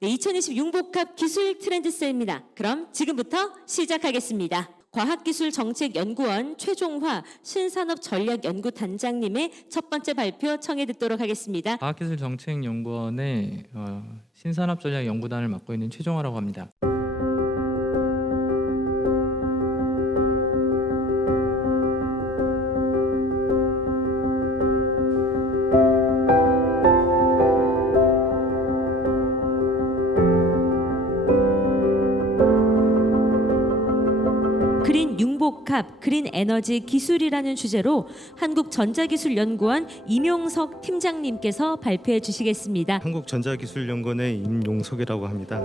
네, 2020 융복합 기술 트렌드셀입니다. 그럼 지금부터 시작하겠습니다. 과학기술정책연구원 최종화 신산업전략연구단장님의 첫 번째 발표 청해 듣도록 하겠습니다. 과학기술정책연구원의 어, 신산업전략연구단을 맡고 있는 최종화라고 합니다. 그린 융복합, 그린 에너지 기술이라는 주제로 한국전자기술연구원 임용석 팀장님께서 발표해 주시겠습니다. 한국전자기술연구원의 임용석이라고 합니다.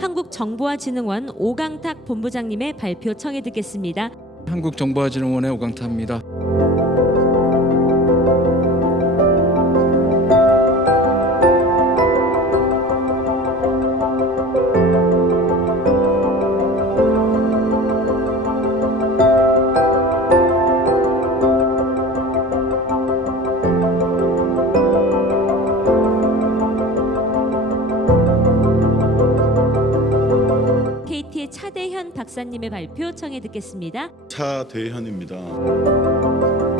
한국정보화진흥원 오강탁 본부장님의 발표 청해 듣겠습니다. 한국정보화진흥원의 오강타입니다. 차대현 박사님의 발표 청해 듣겠습니다. 차대현입니다.